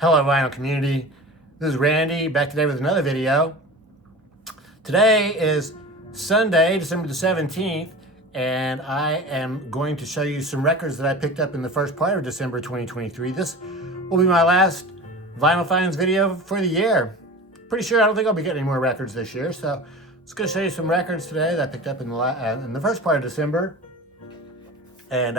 Hello, vinyl community. This is Randy, back today with another video. Today is Sunday, December the 17th, and I am going to show you some records that I picked up in the first part of December 2023. This will be my last Vinyl Finds video for the year. Pretty sure I don't think I'll be getting any more records this year, so I'm just going to show you some records today that I picked up in the first part of December. And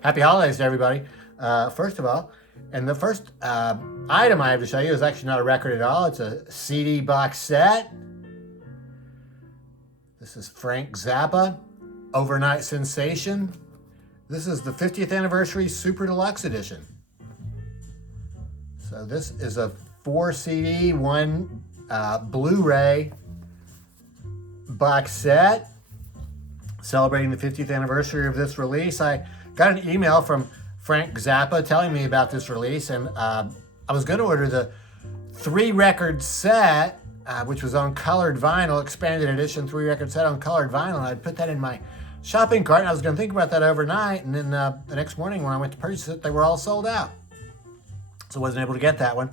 happy holidays to everybody, first of all. And the first item I have to show you is actually not a record at all. It's a CD box set. This is Frank Zappa, Overnight Sensation. This is the 50th anniversary Super Deluxe edition. So this is a 4 CD, 1 Blu-ray box set celebrating the 50th anniversary of this release. I got an email from Frank Zappa telling me about this release, and I was going to order the 3-record set, which was on colored vinyl, expanded edition 3-record set on colored vinyl, and I'd put that in my shopping cart, and I was going to think about that overnight, and then the next morning when I went to purchase it, they were all sold out. So I wasn't able to get that one.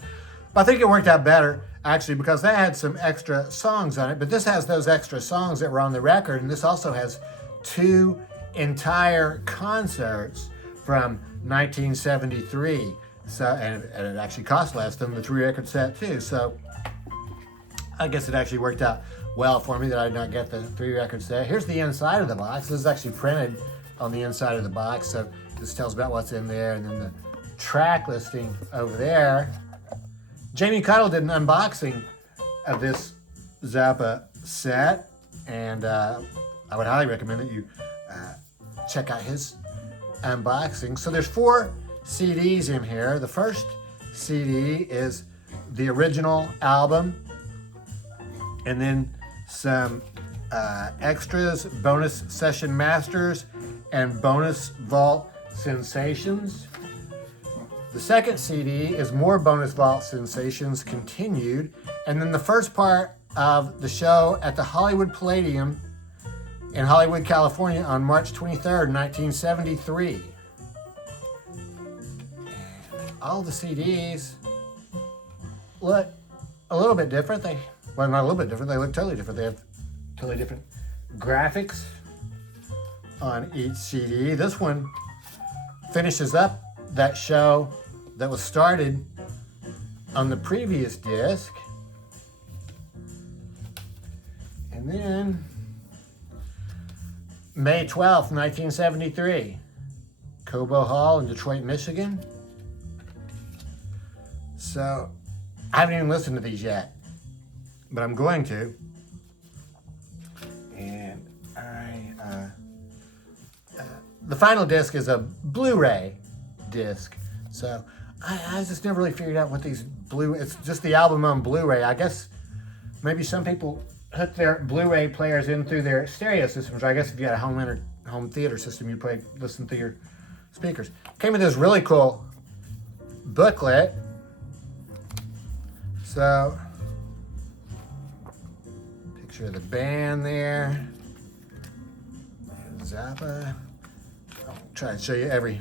But I think it worked out better, actually, because they had some extra songs on it, but this has those extra songs that were on the record, and this also has 2 entire concerts from 1973. So, and it actually cost less than the 3-record set too. So I guess it actually worked out well for me that I did not get the 3-record set. Here's the inside of the box. This is actually printed on the inside of the box. So this tells about what's in there, and then the track listing over there. Jamie Cuttle did an unboxing of this Zappa set, and I would highly recommend that you check out his unboxing. So there's 4 CDs in here. The first CD is the original album, and then some extras, bonus session masters, and bonus vault sensations. The second CD is more bonus vault sensations continued, and then the first part of the show at the Hollywood Palladium in Hollywood, California on March 23rd, 1973. And all the CDs look a little bit different. Well, not a little bit different, they look totally different. They have totally different graphics on each CD. This one finishes up that show that was started on the previous disc. And then May 12th, 1973, Cobo Hall in Detroit, Michigan. So I haven't even listened to these yet, but I'm going to. And the final disc is a Blu-ray disc. So I just never really figured out what these it's just the album on Blu-ray. I guess maybe some people hook their Blu-ray players in through their stereo systems. Or I guess if you had a home theater system, you'd probably listen through your speakers. Came with this really cool booklet. So, picture of the band there. Zappa. I'll try and show you every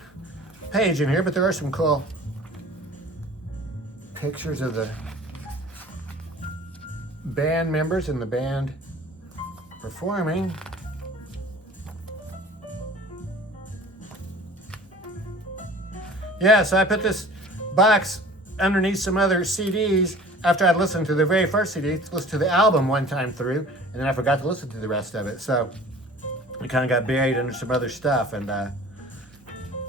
page in here, but there are some cool pictures of the band members and the band performing. Yeah, so I put this box underneath some other CDs after I'd listened to the very first CD, listened to the album one time through, and then I forgot to listen to the rest of it. So it kind of got buried under some other stuff, and I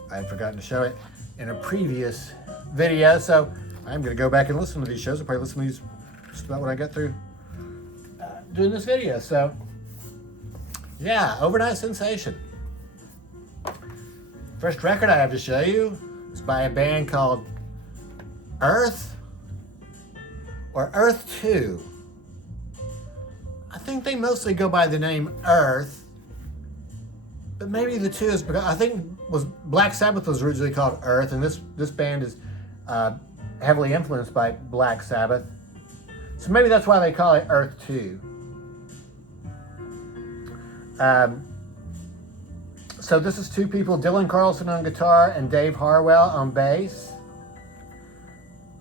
had forgotten to show it in a previous video. So I'm going to go back and listen to these shows. I'll probably listen to these just about what I got through doing this video. So yeah, Overnight Sensation. First record I have to show you is by a band called Earth, or Earth 2. I think they mostly go by the name Earth, but maybe the 2 is because I think Black Sabbath was originally called Earth, and this band is heavily influenced by Black Sabbath. So maybe that's why they call it Earth 2. So this is 2 people, Dylan Carlson on guitar and Dave Harwell on bass.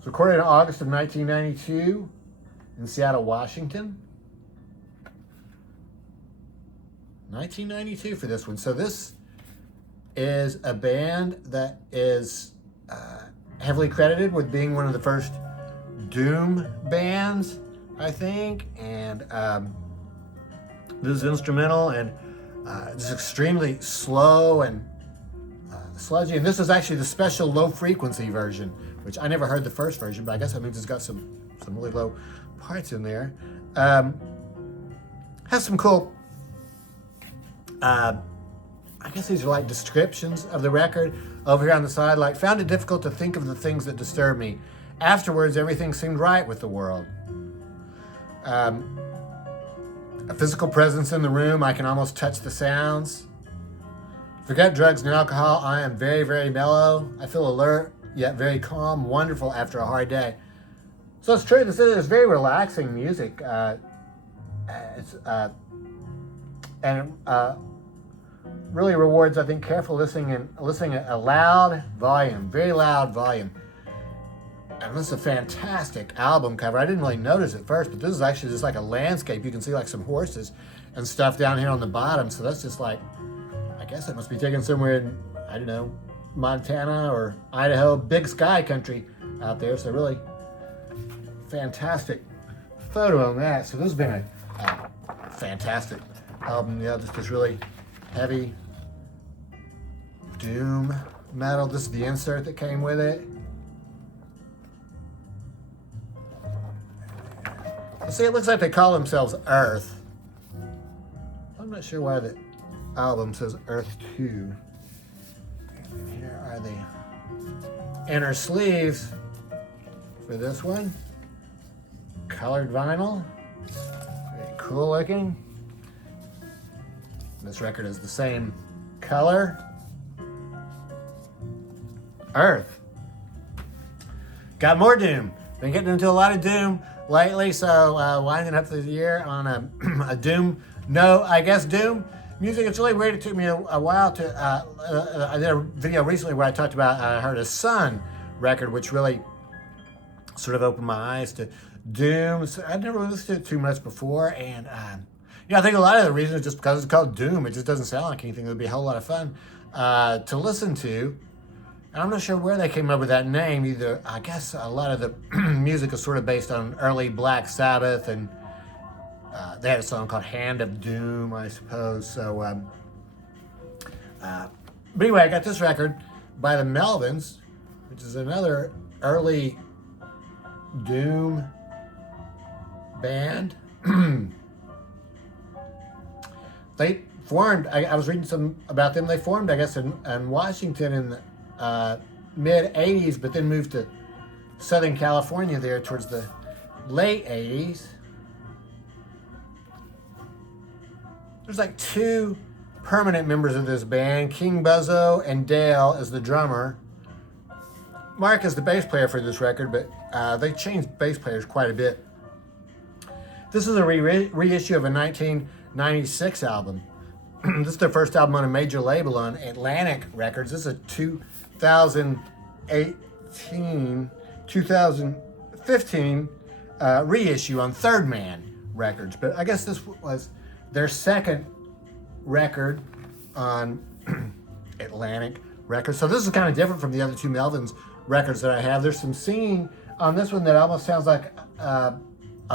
It's recorded in August of 1992 in Seattle, Washington. 1992 for this one. So this is a band that is heavily credited with being one of the first doom bands, I think. And this is instrumental and just extremely slow and sludgy. And this is actually the special low frequency version, which I never heard the first version, but I guess that means it's got some really low parts in there. Has some cool, I guess these are like descriptions of the record over here on the side. Like, found it difficult to think of the things that disturb me. Afterwards, everything seemed right with the world. A physical presence in the room. I can almost touch the sounds. Forget drugs and alcohol. I am very, very mellow. I feel alert, yet very calm, wonderful after a hard day. So it's true. This is very relaxing music. Really rewards, I think, careful listening at a loud volume, very loud volume. And this is a fantastic album cover. I didn't really notice at first, but this is actually just like a landscape. You can see like some horses and stuff down here on the bottom. So that's just like, I guess it must be taken somewhere in, I don't know, Montana or Idaho, big sky country out there. So really fantastic photo on that. So this has been a fantastic album. Yeah, just really heavy doom metal. This is the insert that came with it. See, it looks like they call themselves Earth. I'm not sure why the album says Earth 2. And here are the inner sleeves for this one. Colored vinyl. Very cool looking. This record is the same color. Earth. Got more doom. Been getting into a lot of doom lately, so winding up the year on a doom. No, I guess doom music. It's really weird. It took me a while to. I did a video recently where I talked about I heard a Sun record, which really sort of opened my eyes to doom. So I'd never listened to it too much before, and I think a lot of the reason is just because it's called doom. It just doesn't sound like anything that would be a whole lot of fun to listen to. And I'm not sure where they came up with that name either. I guess a lot of the music is sort of based on early Black Sabbath, and they had a song called Hand of Doom, I suppose. So, but anyway, I got this record by the Melvins, which is another early doom band. They formed, I was reading some about them. They formed, I guess, in Washington in the mid 80s, but then moved to Southern California there towards the late 80s. There's like two permanent members of this band, King Buzzo and Dale as the drummer. Mark is the bass player for this record, but they changed bass players quite a bit. This is a reissue of a 1996 album. This is their first album on a major label on Atlantic Records. This is a 2015 reissue on Third Man Records. But I guess this was their second record on Atlantic Records. So this is kind of different from the other two Melvins records that I have. There's some singing on this one that almost sounds like a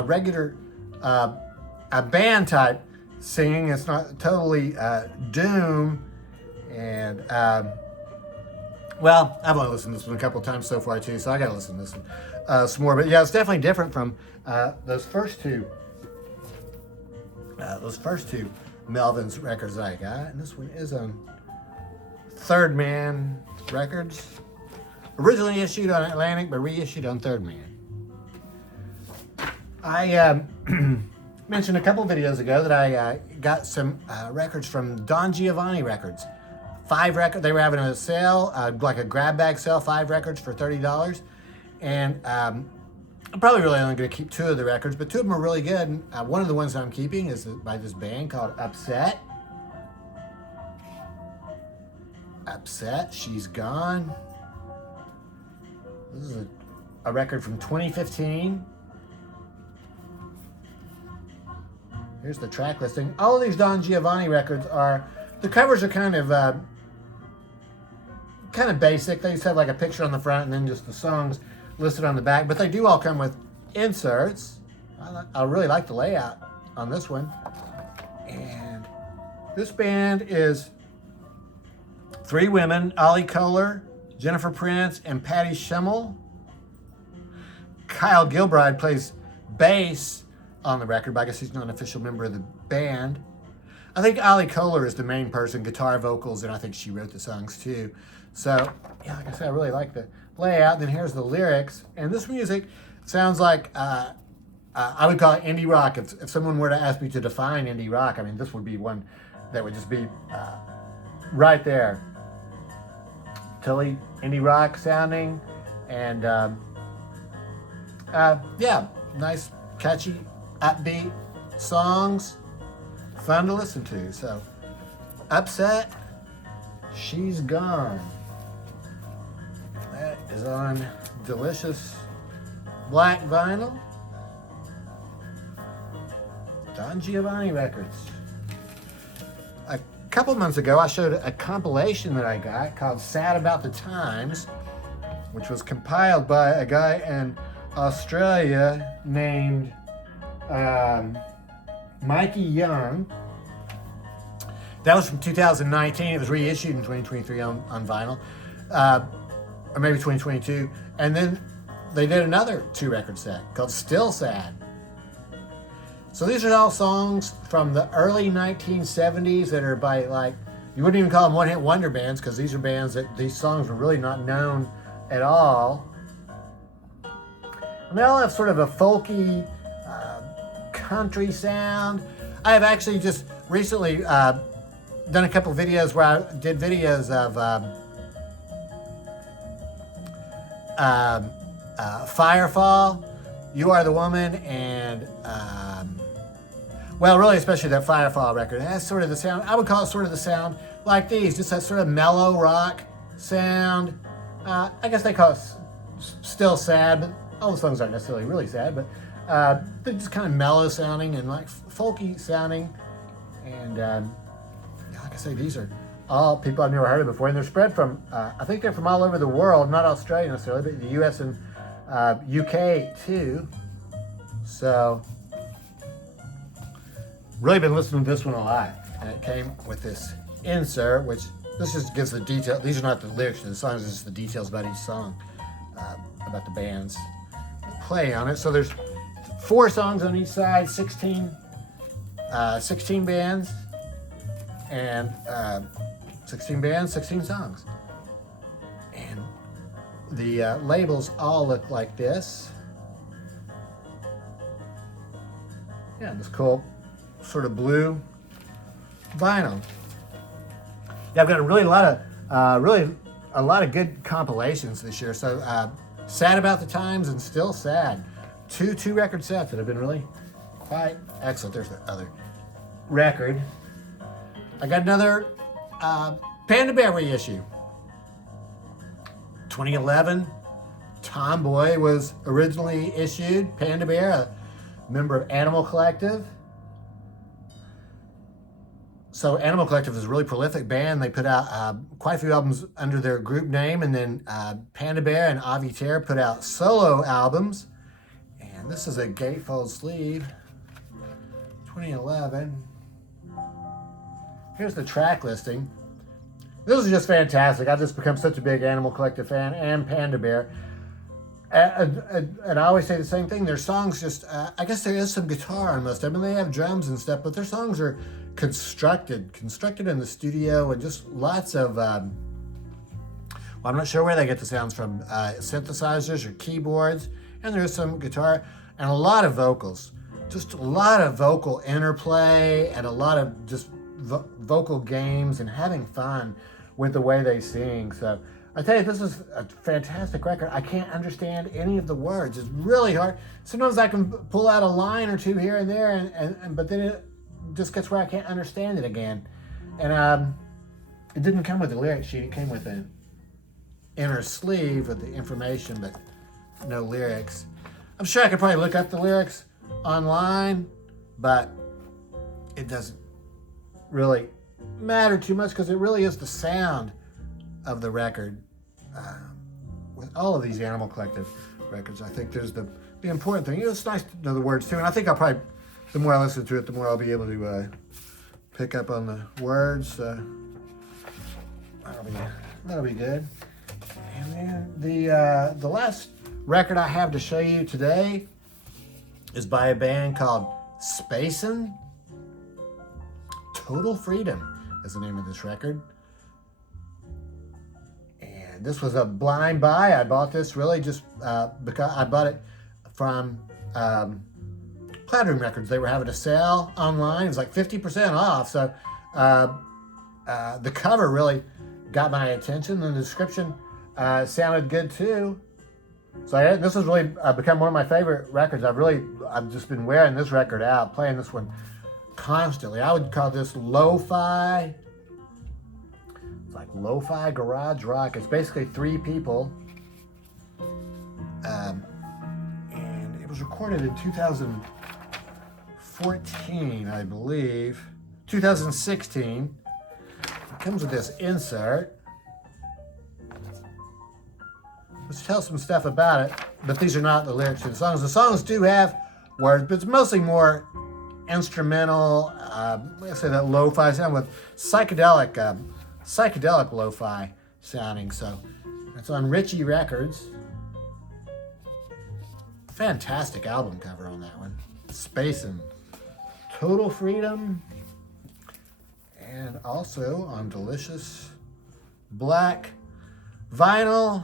regular a band type singing. It's not totally doom. And well, I've only listened to this one a couple times so far too, so I gotta listen to this one some more. But yeah, it's definitely different from those first two Melvins records that I got. And this one is on Third Man Records. Originally issued on Atlantic, but reissued on Third Man. I mentioned a couple videos ago that I got some records from Don Giovanni Records. 5 records. They were having a sale, like a grab bag sale, 5 records for $30. And I'm probably really only going to keep 2 of the records, but 2 of them are really good. One of the ones that I'm keeping is by this band called Upset. Upset, She's Gone. This is a record from 2015. Here's the track listing. All of these Don Giovanni records the covers are kind of basic. They just have like a picture on the front and then just the songs listed on the back, but they do all come with inserts. I really like the layout on this one. And this band is 3 women: Ollie Kohler, Jennifer Prince, and Patty Schimmel. Kyle Gilbride plays bass on the record, but I guess he's not an official member of the band. I think Ollie Kohler is the main person, guitar, vocals, and I think she wrote the songs too. So, yeah, like I said, I really like the layout. And then here's the lyrics. And this music sounds like, I would call it indie rock. If someone were to ask me to define indie rock, I mean, this would be one that would just be right there. Totally indie rock sounding. And, yeah, nice, catchy, upbeat songs. Fun to listen to. So, Upset, She's Gone. That is on delicious black vinyl. Don Giovanni Records. A couple months ago, I showed a compilation that I got called Sad About the Times, which was compiled by a guy in Australia named Mikey Young. That was from 2019. It was reissued in 2023 on vinyl, or maybe 2022. And then they did another 2-record set called Still Sad. So these are all songs from the early 1970s that are by, like, you wouldn't even call them one-hit wonder bands, because these are bands that these songs were really not known at all. And they all have sort of a folky country sound. I have actually just recently done a couple videos where I did videos of Firefall, You Are the Woman, and well, really especially that Firefall record. It has sort of the sound, I would call it sort of the sound like these, just that sort of mellow rock sound. I guess they call it still sad, but all the songs aren't necessarily really sad, but they're just kind of mellow sounding and like folky sounding. And like I say, these are all people I've never heard of before, and they're spread from, I think they're from all over the world, not Australia necessarily, but the US and UK too. So, really been listening to this one a lot. And it came with this insert, which this just gives the detail. These are not the lyrics to the songs, it's just the details about each song, about the bands that play on it. So there's 4 songs on each side, 16 bands, and 16 bands, 16 songs. And the labels all look like this. Yeah, this cool sort of blue vinyl. Yeah, I've got a lot of good compilations this year. So Sad About the Times and Still Sad. 2-record sets that have been really quite excellent. There's the other record. I got another Panda Bear reissue. 2011, Tomboy was originally issued. Panda Bear, a member of Animal Collective. So Animal Collective is a really prolific band. They put out quite a few albums under their group name, and then Panda Bear and Avi Ter put out solo albums. And this is a gatefold sleeve, 2011. Here's the track listing. This is just fantastic. I've just become such a big Animal Collective fan and Panda Bear. And I always say the same thing. Their songs just, I guess there is some guitar on most of them. They have drums and stuff, but their songs are constructed in the studio, and just lots of, well, I'm not sure where they get the sounds from, synthesizers or keyboards, and there's some guitar and a lot of vocals. Just a lot of vocal interplay and a lot of just vocal games and having fun with the way they sing. So I tell you, this is a fantastic record. I can't understand any of the words. It's really hard. Sometimes I can pull out a line or two here and there, but then it just gets where I can't understand it again. And it didn't come with a lyric sheet. It came with an inner sleeve with the information, but no lyrics. I'm sure I could probably look up the lyrics online, but it doesn't really matter too much because it really is the sound of the record. With all of these Animal Collective records, I think there's the important thing. It's nice to know the words too, and I think I'll probably, the more I listen to it, the more I'll be able to pick up on the words. That'll be good. And then the last record I have to show you today is by a band called Spacin. Total Freedom is the name of this record. And this was a blind buy. I bought this really just because I bought it from Platinum Records. They were having a sale online. It was like 50% off. So the cover really got my attention. The description sounded good too. So this has really become one of my favorite records. I've just been wearing this record out, playing this one constantly. I would call this lo-fi. It's like lo-fi garage rock. It's basically three people. And it was recorded in 2014, I believe. 2016. It comes with this insert. Let's tell some stuff about it, but these are not the lyrics to the songs. The songs do have words, but it's mostly more instrumental. Let's say that lo-fi sound with psychedelic lo-fi sounding. So it's on Ritchie Records. Fantastic album cover on that one. Spacin', Total Freedom, and also on delicious black vinyl.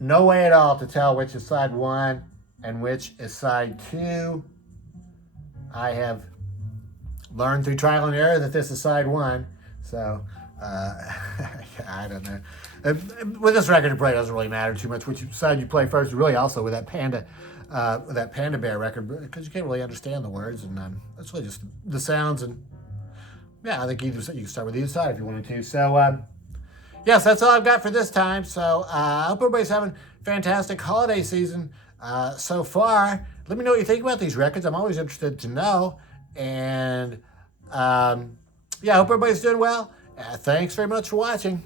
No way at all to tell which is side 1 and which is side 2. I have learned through trial and error that this is side 1. So, I don't know. With this record, it probably doesn't really matter too much which side you play first. Really, also with that Panda Bear record, because you can't really understand the words, and it's really just the sounds. And yeah, I think you can start with either side if you wanted to. So, yes, that's all I've got for this time. So, I hope everybody's having a fantastic holiday season so far. Let me know what you think about these records. I'm always interested to know. And, yeah, I hope everybody's doing well. Thanks very much for watching.